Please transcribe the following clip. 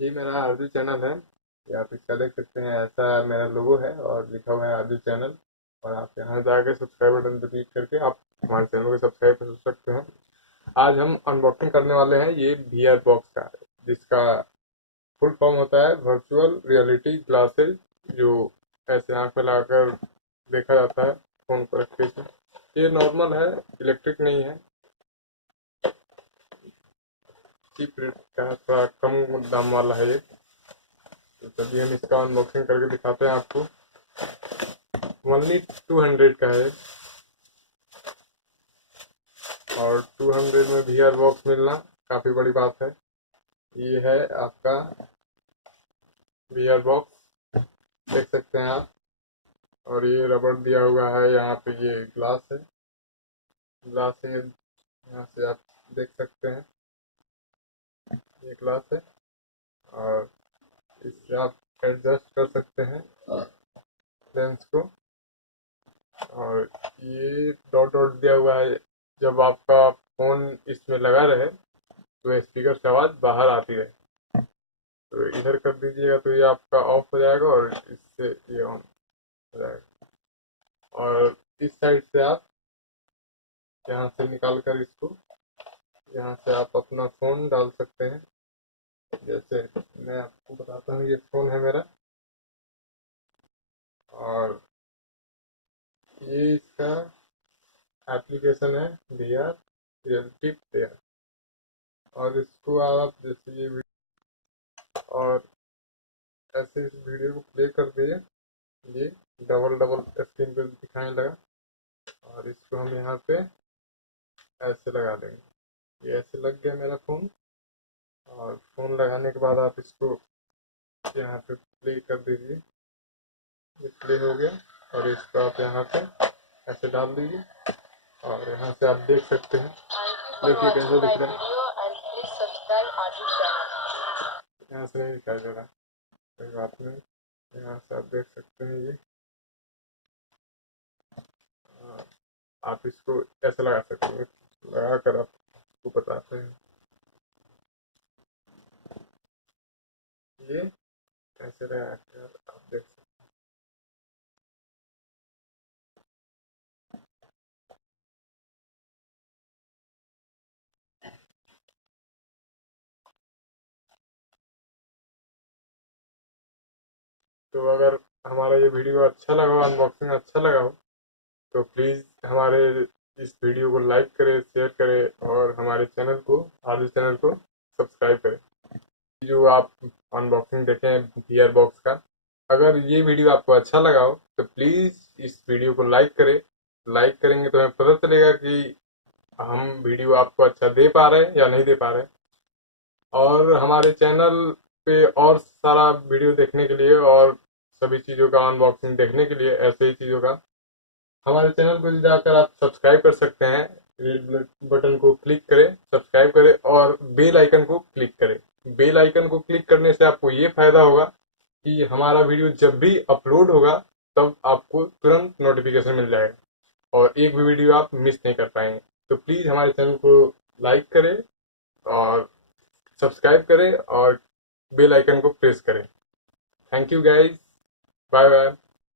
ये मेरा आरजू चैनल है। ये आप इसका देख सकते हैं, ऐसा मेरा लोगो है और लिखा हुआ है आरजू चैनल। और आप यहाँ जाके सब्सक्राइब बटन पर क्लिक करके आप हमारे चैनल को सब्सक्राइब कर सकते हैं। आज हम अनबॉक्सिंग करने वाले हैं ये वीआर बॉक्स का, जिसका फुल फॉर्म होता है वर्चुअल रियलिटी ग्लासेस, जो ऐसे आँख में लगाकर देखा जाता है फोन पर रखते से। ये नॉर्मल है, इलेक्ट्रिक नहीं है, चीप रेट का है, थोड़ा कम दाम वाला है ये। तो चलिए हम इसका अनबॉक्सिंग करके दिखाते हैं आपको। ओनली 200 का है और 200 में वीआर बॉक्स मिलना काफ़ी बड़ी बात है। ये है आपका वीआर बॉक्स, देख सकते हैं आप। और ये रबड़ दिया हुआ है, यहाँ पे ये ग्लास है, ग्लास है, यहाँ से आप देख सकते हैं ये ग्लास है। और इससे आप एडजस्ट कर सकते हैं लेंस को। और ये डॉट डॉट दिया हुआ है, जब आपका फोन इसमें लगा रहे तो स्पीकर से आवाज़ बाहर आती रहे। तो इधर कर दीजिएगा तो ये आपका ऑफ हो जाएगा और इससे ये ऑन हो जाएगा। और इस साइड से आप यहाँ से निकाल कर इसको, यहाँ से आप अपना फ़ोन डाल सकते हैं। जैसे मैं आपको बताता हूँ, ये फ़ोन है मेरा और ये इसका एप्लीकेशन है वीआर रियलिटी प्लेयर। और इसको आप जैसे ये और ऐसे इस वीडियो को प्ले कर दिए, ये डबल डबल स्क्रीन पे दिखाने लगा। और इसको हम यहाँ पे ऐसे लगा देंगे। ये ऐसे लग गया मेरा फ़ोन। और फ़ोन लगाने के बाद आप इसको यहाँ पे प्ले कर दीजिए, ये प्ले हो गया। और इसको आप यहाँ पे ऐसे डाल दीजिए और यहाँ से आप देख सकते हैं, देखिए कैसे दिख रहा है। यहाँ से नहीं दिखाई दे रहा, कोई बात नहीं, यहाँ से आप देख सकते हैं ये। आप इसको ऐसे लगा सकते हैं, लगा कर आपको बताते हैं ये कैसे लगा कर आप देख सकते हैं। तो अगर हमारा ये वीडियो अच्छा लगा हो, अनबॉक्सिंग अच्छा लगा हो, तो प्लीज़ हमारे इस वीडियो को लाइक करें, शेयर करें और हमारे चैनल को, आरजू चैनल को सब्सक्राइब करें। जो आप अनबॉक्सिंग देखें वीआर बॉक्स का, अगर ये वीडियो आपको अच्छा लगा हो तो प्लीज़ इस वीडियो को लाइक करें। लाइक करेंगे तो हमें पता चलेगा कि हम वीडियो आपको अच्छा दे पा रहे हैं या नहीं दे पा रहे हैं। और हमारे चैनल पे और सारा वीडियो देखने के लिए और सभी चीज़ों का अनबॉक्सिंग देखने के लिए, ऐसे ही चीज़ों का, हमारे चैनल को जाकर आप सब्सक्राइब कर सकते हैं। रेड बटन को क्लिक करें, सब्सक्राइब करें और बेल आइकन को क्लिक करें। बेल आइकन को क्लिक करने से आपको ये फायदा होगा कि हमारा वीडियो जब भी अपलोड होगा तब आपको तुरंत नोटिफिकेशन मिल जाएगा और एक भी वीडियो आप मिस नहीं कर पाएंगे। तो प्लीज़ हमारे चैनल को लाइक करें और सब्सक्राइब करें और बेल आइकन को प्रेस करें। Thank you guys, bye bye.